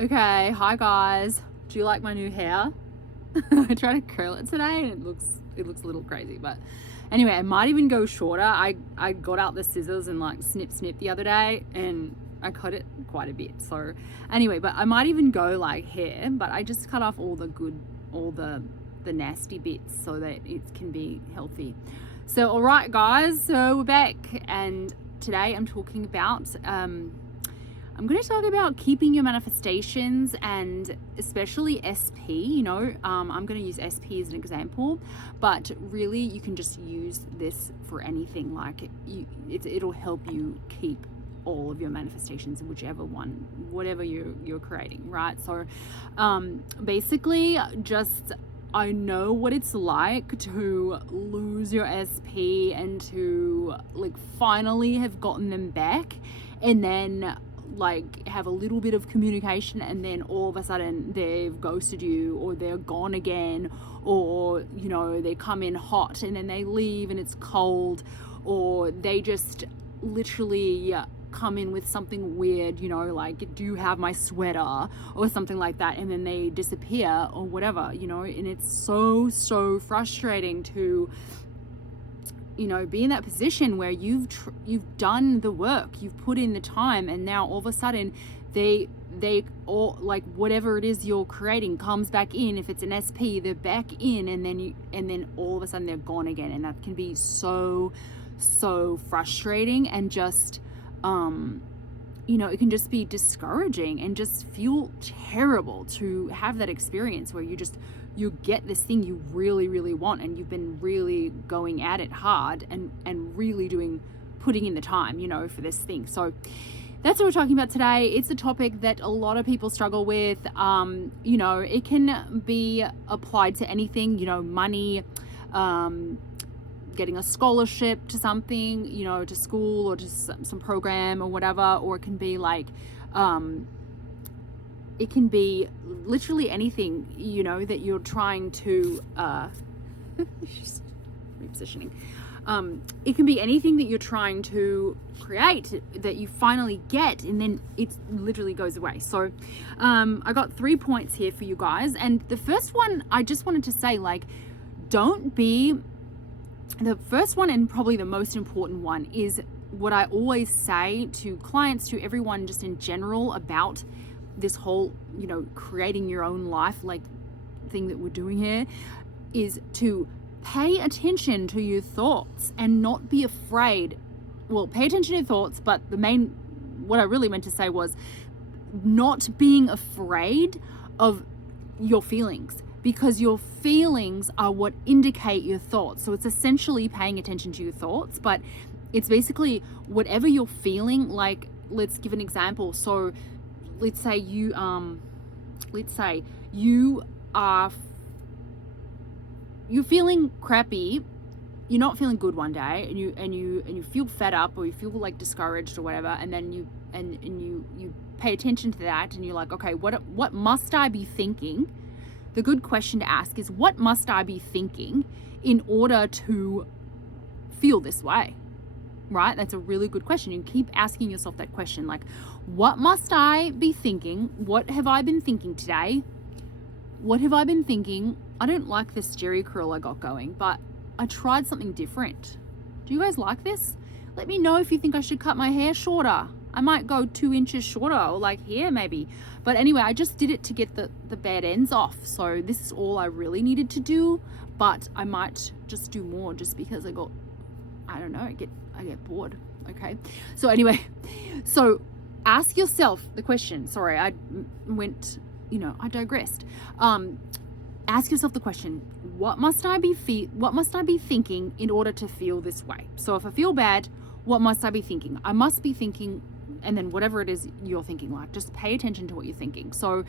Okay, hi guys. Do you like my new hair? I tried to curl it today and it looks a little crazy, but anyway, I might even go shorter. I got out the scissors and like snip the other day and I cut it quite a bit. So anyway, but I might even go like hair, but I just cut off all the nasty bits so that it can be healthy. So all right guys, so we're back and today I'm talking about I'm going to talk about keeping your manifestations and especially SP, I'm going to use SP as an example, but really you can just use this for anything. Like it'll help you keep all of your manifestations, whichever one, whatever you're creating, right? So basically just I know what it's like to lose your SP and to like finally have gotten them back and then like have a little bit of communication and then all of a sudden they've ghosted you or they're gone again, or they come in hot and then they leave and it's cold, or they just literally come in with something weird, like, do you have my sweater or something like that, and then they disappear or whatever, and it's so frustrating to be in that position where you've done the work, you've put in the time, and now all of a sudden they all, like, whatever it is you're creating comes back in. If it's an SP, they're back in, and then all of a sudden they're gone again, and that can be so frustrating and just it can just be discouraging and just feel terrible to have that experience where you get this thing you really want and you've been really going at it hard and really putting in the time, for this thing. So that's what we're talking about today. It's a topic that a lot of people struggle with. It can be applied to anything, money, getting a scholarship to something, to school or to some program or whatever, or it can be like, it can be literally anything, that you're trying to, repositioning. It can be anything that you're trying to create that you finally get, and then it literally goes away. So I got 3 points here for you guys. And the first one, I just wanted to say, like, the first one and probably the most important one is what I always say to clients, to everyone just in general about this whole, creating your own life, like, thing that we're doing here, is to pay attention to your thoughts and not be afraid. Well, pay attention to your thoughts, but what I really meant to say was not being afraid of your feelings, because your feelings are what indicate your thoughts. So it's essentially paying attention to your thoughts, but it's basically whatever you're feeling. Like, let's give an example. So let's say you are you're feeling crappy, you're not feeling good one day, and you feel fed up, or you feel like discouraged or whatever, and then you pay attention to that, and you're like, okay, what must I be thinking? The good question to ask is, what must I be thinking in order to feel this way? Right? That's a really good question. You keep asking yourself that question, like, what must I be thinking? What have I been thinking today? What have I been thinking? I don't like this jerry curl I got going, but I tried something different. Do you guys like this? Let me know if you think I should cut my hair shorter. I might go 2 inches shorter, or like here maybe. But anyway, I just did it to get the bad ends off. So this is all I really needed to do, but I might just do more just because I get bored. Okay. So anyway, so ask yourself the question. Sorry, I digressed. Ask yourself the question, what must I be thinking in order to feel this way? So if I feel bad, what must I be thinking? I must be thinking, and then whatever it is you're thinking, like, just pay attention to what you're thinking. So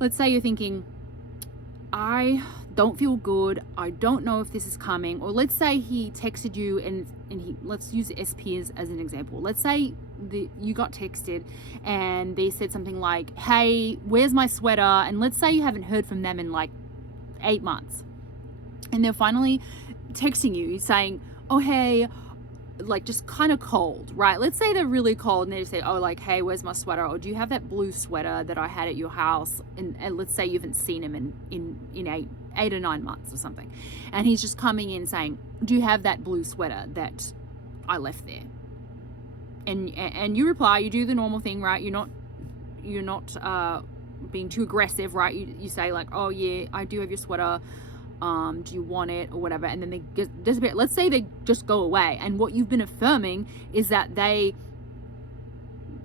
let's say you're thinking, I don't feel good, I don't know if this is coming. Or let's say he texted you and let's use SP as an example. Let's say you got texted and they said something like, hey, where's my sweater? And let's say you haven't heard from them in like 8 months, and they're finally texting you saying, oh, hey, like just kind of cold, right? Let's say they're really cold and they just say, oh, like, hey, where's my sweater? Or do you have that blue sweater that I had at your house? And let's say you haven't seen him in 8 or 9 months or something. And he's just coming in saying, do you have that blue sweater that I left there? And you reply, you do the normal thing, right? You're not being too aggressive, right? You say like, oh yeah, I do have your sweater. Do you want it or whatever? And then they disappear. Let's say they just go away. And what you've been affirming is that they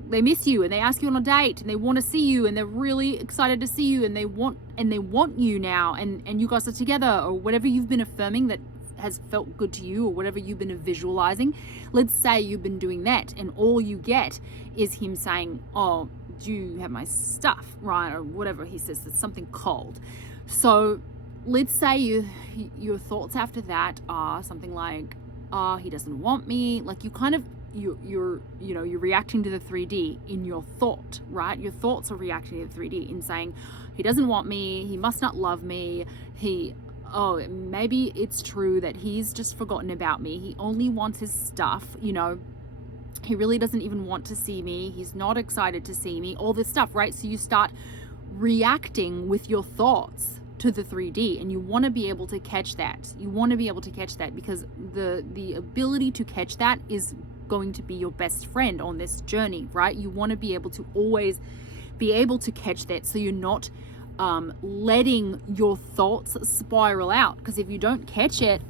miss you and they ask you on a date and they want to see you and they're really excited to see you and they want you now and you guys are together, or whatever you've been affirming that has felt good to you, or whatever you've been visualizing. Let's say you've been doing that and all you get is him saying, oh, do you have my stuff, right? Or whatever he says, that's something cold. So let's say your thoughts after that are something like, oh, he doesn't want me. Like you're reacting to the 3D in your thought, right? Your thoughts are reacting to the 3D in saying, he doesn't want me, he must not love me, maybe it's true that he's just forgotten about me, he only wants his stuff, he really doesn't even want to see me, he's not excited to see me, all this stuff, right? So you start reacting with your thoughts to the 3D, and you want to be able to catch that. You want to be able to catch that because the ability to catch that is going to be your best friend on this journey, right? You want to be able to always be able to catch that, so you're not letting your thoughts spiral out, because if you don't catch it,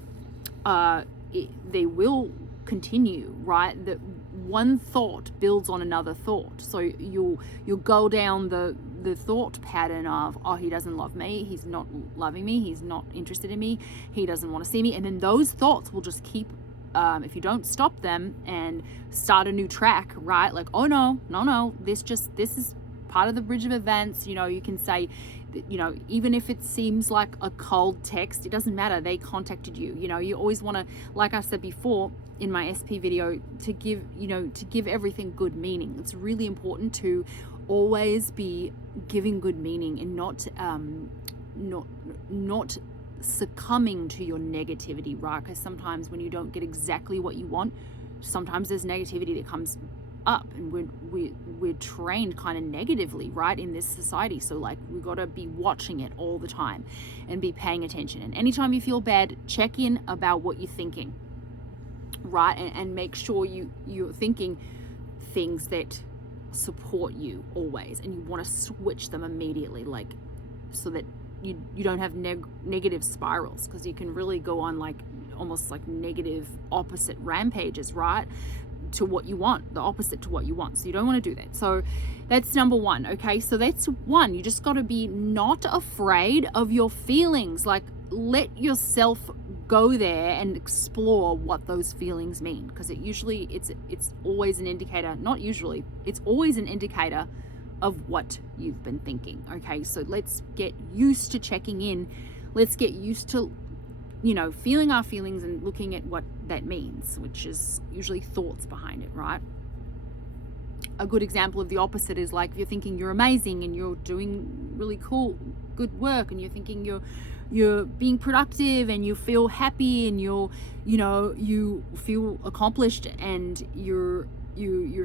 they will continue, right? That one thought builds on another thought, so you'll go down the thought pattern of, oh, he doesn't love me, he's not loving me, he's not interested in me, he doesn't want to see me, and then those thoughts will just keep, if you don't stop them and start a new track, right? Like, oh no, this is part of the bridge of events. You can say, even if it seems like a cold text, it doesn't matter, they contacted you. You always want to, like I said before in my SP video, to give everything good meaning. It's really important to always be giving good meaning and not succumbing to your negativity, right? Because sometimes when you don't get exactly what you want, sometimes there's negativity that comes up, and we're trained kind of negatively, right, in this society. So like, we got to be watching it all the time and be paying attention, and anytime you feel bad, check in about what you're thinking, right? And make sure you're thinking things that support you always, and you want to switch them immediately, like, so that you don't have negative spirals, because you can really go on like almost like negative opposite rampages, right, to what you want, the opposite to what you want. So you don't want to do that. So that's number one. Okay, so that's one. You just got to be not afraid of your feelings. Like, let yourself go there and explore what those feelings mean, because it's always an indicator, not usually, it's always an indicator of what you've been thinking. Okay, so let's get used to checking in. Let's get used to feeling our feelings and looking at what that means, which is usually thoughts behind it, right? A good example of the opposite is like, if you're thinking you're amazing and you're doing really cool, good work, and you're thinking you're being productive and you feel happy and you feel accomplished and you're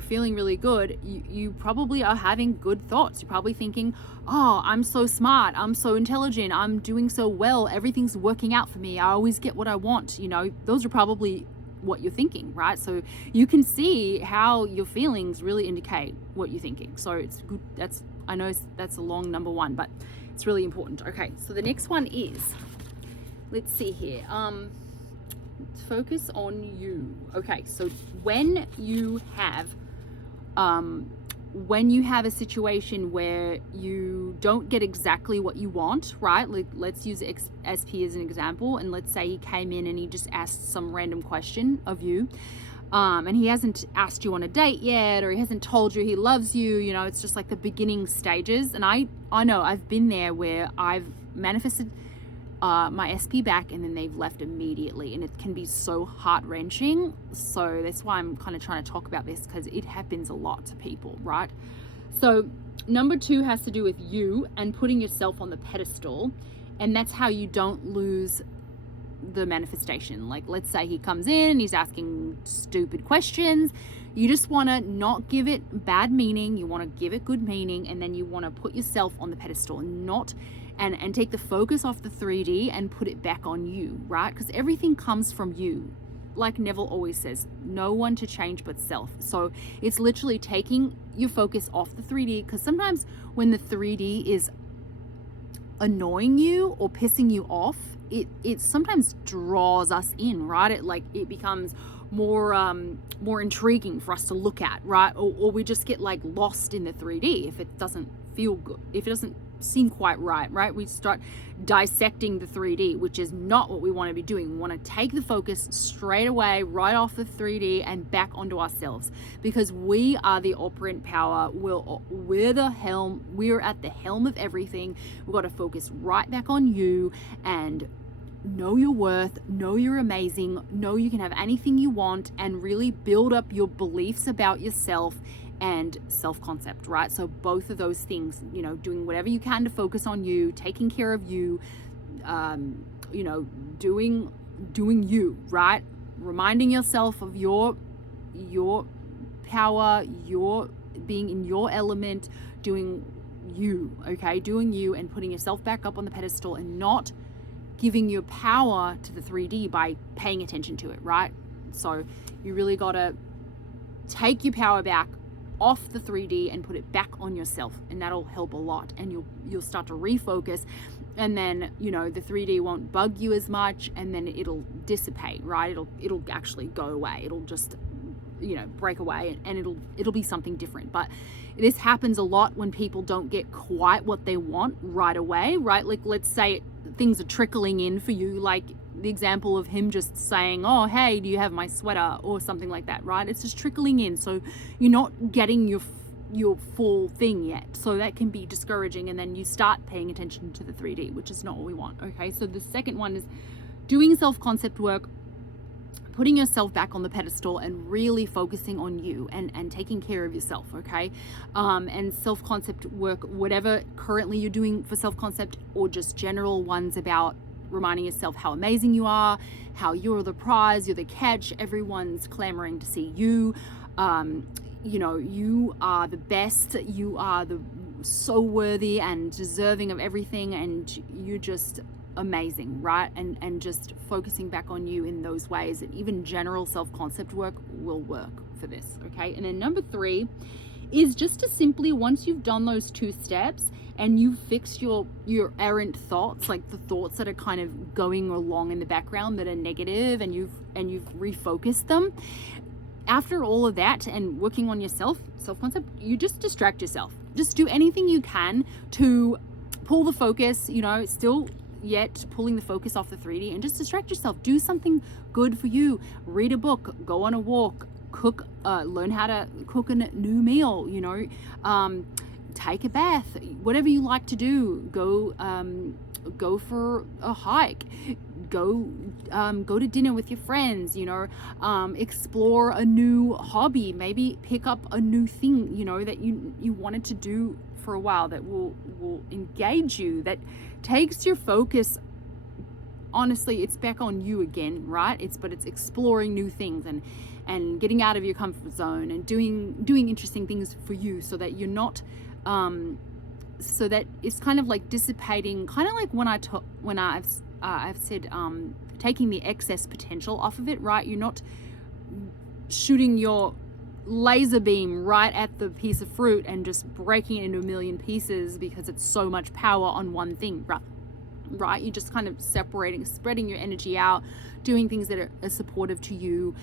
feeling really good, you probably are having good thoughts. You're probably thinking, oh, I'm so smart, I'm so intelligent, I'm doing so well, everything's working out for me, I always get what I want. Those are probably what you're thinking, right? So you can see how your feelings really indicate what you're thinking. So it's good. I know that's a long number one, but it's really important. Okay, so the next one is, let's see here, focus on you. Okay, so when you have a situation where you don't get exactly what you want, right? Like, let's use SP as an example, and let's say he came in and he just asked some random question of you, and he hasn't asked you on a date yet, or he hasn't told you he loves you. It's just like the beginning stages. And I know I've been there where I've manifested my SP back and then they've left immediately, and it can be so heart-wrenching. So that's why I'm kind of trying to talk about this, because it happens a lot to people, right? So number 2 has to do with you and putting yourself on the pedestal, and that's how you don't lose the manifestation. Like, let's say he comes in, he's asking stupid questions. You just want to not give it bad meaning. You want to give it good meaning, and then you want to put yourself on the pedestal and take the focus off the 3D and put it back on you, right? Because everything comes from you. Like Neville always says, no one to change but self. So it's literally taking your focus off the 3D, because sometimes when the 3D is annoying you or pissing you off, it sometimes draws us in, right? It becomes more intriguing for us to look at, right? Or we just get like lost in the 3D if it doesn't feel good, if it doesn't seem quite right? We start dissecting the 3D, which is not what we want to be doing. We want to take the focus straight away, right off the 3D and back onto ourselves, because we are the operant power. We're at the helm of everything. We've got to focus right back on you and know your worth, know you're amazing, know you can have anything you want, and really build up your beliefs about yourself and self-concept, right? So both of those things, doing whatever you can to focus on you, taking care of you, doing you, right? Reminding yourself of your power, your being in your element, doing you, okay? Doing you and putting yourself back up on the pedestal, and not giving your power to the 3D by paying attention to it, right? So you really got to take your power back off the 3D and put it back on yourself, and that'll help a lot, and you'll start to refocus, and then the 3D won't bug you as much, and then it'll dissipate, right? It'll actually go away. It'll just break away, and it'll be something different. But this happens a lot when people don't get quite what they want right away, right? Like, let's say things are trickling in for you, like the example of him just saying, oh, hey, do you have my sweater, or something like that, right? It's just trickling in, so you're not getting your full thing yet, so that can be discouraging, and then you start paying attention to the 3D, which is not what we want. Okay, so the second one is doing self-concept work, putting yourself back on the pedestal and really focusing on you and taking care of yourself, okay? And self-concept work, whatever currently you're doing for self-concept, or just general ones about reminding yourself how amazing you are, how you're the prize, you're the catch, everyone's clamoring to see you. You are the best, you are so worthy and deserving of everything, and you're just amazing, right? And just focusing back on you in those ways, and even general self-concept work will work for this, okay? And then number 3 is just to simply, once you've done those 2 steps and you've fixed your errant thoughts, like the thoughts that are kind of going along in the background that are negative, and you've refocused them, after all of that and working on your self-concept, you just distract yourself. Just do anything you can to pull the focus, still yet pulling the focus off the 3D, and just distract yourself. Do something good for you. Read a book, go on a walk, cook, learn how to cook a new meal, take a bath, whatever you like to do. Go for a hike, go to dinner with your friends, explore a new hobby, maybe pick up a new thing, that you wanted to do for a while, that will engage you, that takes your focus. Honestly, it's back on you again, right? It's exploring new things and getting out of your comfort zone and doing interesting things for you, so that you're not so that it's kind of like dissipating, kind of like when I've said taking the excess potential off of it, right? You're not shooting your laser beam right at the piece of fruit and just breaking it into a million pieces because it's so much power on one thing, right? You're just kind of spreading your energy out, doing things that are supportive to you,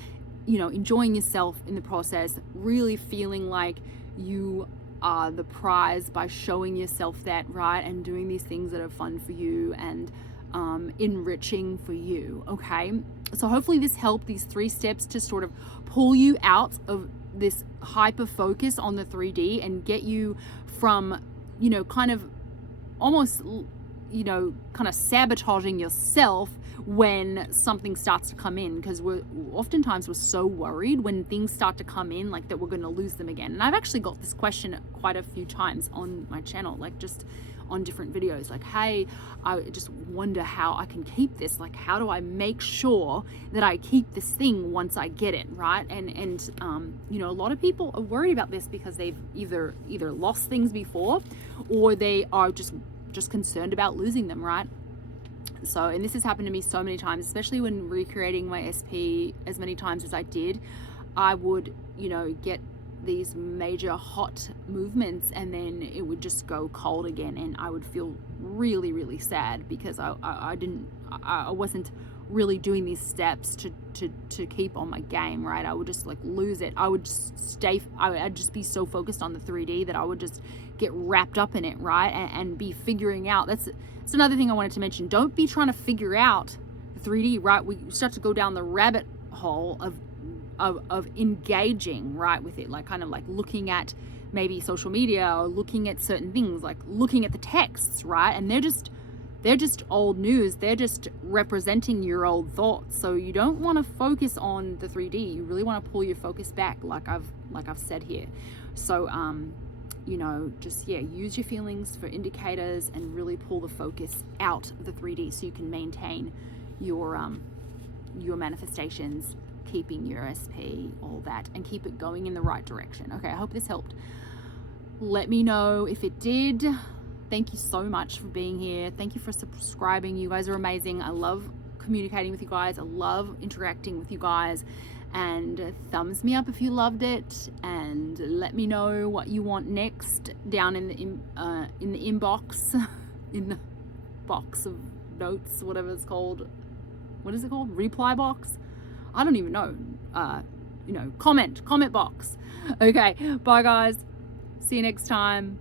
enjoying yourself in the process, really feeling like you are the prize by showing yourself that, right? And doing these things that are fun for you and enriching for you, okay? So hopefully this helped, these 3 steps to sort of pull you out of this hyper focus on the 3D and get you from, kind of almost you know, kind of sabotaging yourself when something starts to come in, because we're so worried when things start to come in, like, that we're going to lose them again. And I've actually got this question quite a few times on my channel, like just on different videos, like, hey, I just wonder how I can keep this, like, how do I make sure that I keep this thing once I get it, right? And you know, a lot of people are worried about this because they've either lost things before, or they are just concerned about losing them, right? So, and this has happened to me so many times, especially when recreating my SP as many times as I did. I would, you know, get these major hot movements, and then it would just go cold again, and I would feel really, really sad because I wasn't really doing these steps to keep on my game, right? I would just like lose it. I'd just be so focused on the 3D that I would just get wrapped up in it, right? And be figuring out, that's another thing I wanted to mention. Don't be trying to figure out the 3D, right? We start to go down the rabbit hole of engaging, right, with it, like kind of like looking at maybe social media, or looking at certain things, like looking at the texts, right? And they're just old news. They're just representing your old thoughts. So you don't want to focus on the 3D. You really want to pull your focus back, like I've said here. So you know, just use your feelings for indicators and really pull the focus out of the 3D so you can maintain your manifestations, keeping your SP, all that, and keep it going in the right direction. Okay, I hope this helped. Let me know if it did. Thank you so much for being here. Thank you for subscribing. You guys are amazing. I love communicating with you guys. I love interacting with you guys. And thumbs me up if you loved it, and let me know what you want next down in the inbox, in the box of notes, whatever it's called. What is it called? Reply box? I don't even know. You know, comment box. Okay, bye guys. See you next time.